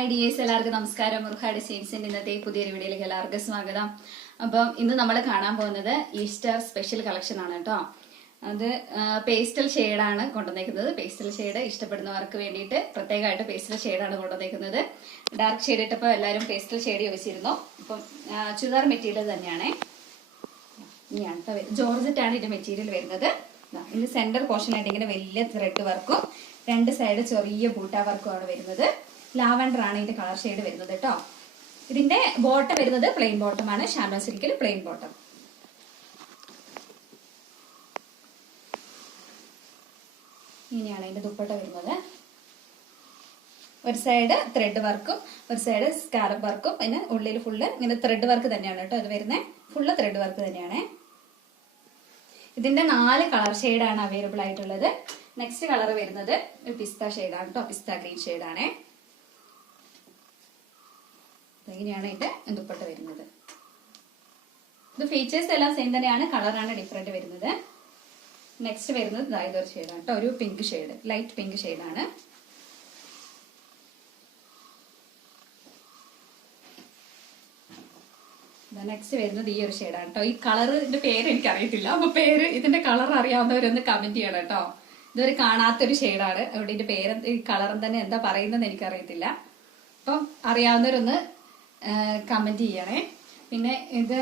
ഐഡിയേഴ്സ് എല്ലാവർക്കും നമസ്കാരം. മുർഹ ഡിസൈൻസിന്റെ ഇന്നത്തെ പുതിയൊരു വീഡിയോയിലേക്ക് എല്ലാവർക്കും സ്വാഗതം. അപ്പം ഇന്ന് നമ്മൾ കാണാൻ പോകുന്നത് ഈസ്റ്റർ സ്പെഷ്യൽ കളക്ഷൻ ആണ് കേട്ടോ. അത് പേസ്റ്റൽ ഷെയ്ഡാണ് കൊണ്ടുവന്നേക്കുന്നത്. പേസ്റ്റൽ ഷെയ്ഡ് ഇഷ്ടപ്പെടുന്നവർക്ക് വേണ്ടിയിട്ട് പ്രത്യേകമായിട്ട് പേസ്റ്റൽ ഷെയ്ഡാണ് കൊണ്ടുവന്നേക്കുന്നത്. ഡാർക്ക് ഷെയ്ഡ് ഇട്ടപ്പോൾ എല്ലാവരും പേസ്റ്റൽ ഷെയ്ഡ് ചോദിച്ചിരുന്നു. അപ്പം ചുരിദാർ മെറ്റീരിയൽ തന്നെയാണ്. ഇനിയാണ് ജോർജറ്റാണ് ഇതിന്റെ മെറ്റീരിയൽ വരുന്നത്. ഇതിന്റെ സെന്റർ പോർഷനായിട്ട് ഇങ്ങനെ വലിയ ത്രെഡ് വർക്കും രണ്ട് സൈഡ് ചെറിയ ബൂട്ട വർക്കും ആണ് വരുന്നത്. ലാവൻഡർ ആണ് ഇതിന്റെ കളർ ഷെയ്ഡ് വരുന്നത് കേട്ടോ. ഇതിന്റെ ബോട്ടം വരുന്നത് പ്ലെയിൻ ബോട്ടം ആണ്. ഷാനോ സിൽക്കിൽ പ്ലെയിൻ ബോട്ടം. ഇങ്ങനെയാണ് ഇതിന്റെ ദുപ്പട്ട വരുന്നത്. ഒരു സൈഡ് ത്രെഡ് വർക്കും ഒരു സൈഡ് സ്കാലപ്പ് വർക്കും, പിന്നെ ഉള്ളിൽ ഫുള്ള് ഇങ്ങനെ ത്രെഡ് വർക്ക് തന്നെയാണ് കേട്ടോ ഇത് വരുന്നത്. ഫുള്ള് ത്രെഡ് വർക്ക് തന്നെയാണ്. ഇതിന്റെ 4 കളർ ഷെയ്ഡാണ് അവൈലബിൾ ആയിട്ടുള്ളത്. നെക്സ്റ്റ് കളർ വരുന്നത് ഒരു പിസ്ത ഷെയ്ഡാണ് കേട്ടോ. പിസ്ത ഗ്രീൻ ഷെയ്ഡാണ്. ഇങ്ങനെയാണ് ഇതിന്റെ ദുപ്പട്ട വരുന്നത്. ഇത് ഫീച്ചേഴ്സ് എല്ലാം സെയിം തന്നെയാണ്, കളറാണ് ഡിഫറെന്റ് വരുന്നത്. നെക്സ്റ്റ് വരുന്നത് ഇതൊരു ഷെയ്ഡാണ് കേട്ടോ. ഒരു പിങ്ക് ഷെയ്ഡ്, ലൈറ്റ് പിങ്ക് ഷെയ്ഡാണ്. നെക്സ്റ്റ് വരുന്നത് ഈ ഒരു ഷെയ്ഡാണ് കേട്ടോ. ഈ കളറിന്റെ പേര് എനിക്ക് അറിയത്തില്ല. അപ്പൊ ഇതിന്റെ കളർ അറിയാവുന്നവരൊന്ന് കമന്റ് ചെയ്യണം കേട്ടോ. ഇതൊരു കാണാത്തൊരു ഷെയ്ഡാണ്. അവിടെ ഇതിന്റെ പേര് ഈ കളറും തന്നെ എന്താ പറയുന്നത് എനിക്കറിയത്തില്ല. അപ്പം അറിയാവുന്നവരൊന്ന് കമന്റ് ചെയ്യണേ. പിന്നെ ഇത്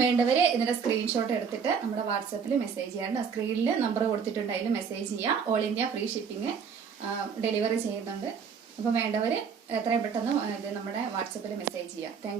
വേണ്ടവര് ഇതിന്റെ സ്ക്രീൻഷോട്ട് എടുത്തിട്ട് നമ്മുടെ വാട്സാപ്പിൽ മെസ്സേജ് ചെയ്യാണ്ട് സ്ക്രീനിൽ നമ്പർ കൊടുത്തിട്ടുണ്ട്, അതിൽ മെസ്സേജ് ചെയ്യാം. All India free shipping delivery ചെയ്യുന്നുണ്ട്. അപ്പൊ വേണ്ടവര് എത്രയും പെട്ടെന്ന് നമ്മുടെ വാട്സാപ്പിൽ മെസ്സേജ് ചെയ്യാം. Thank you.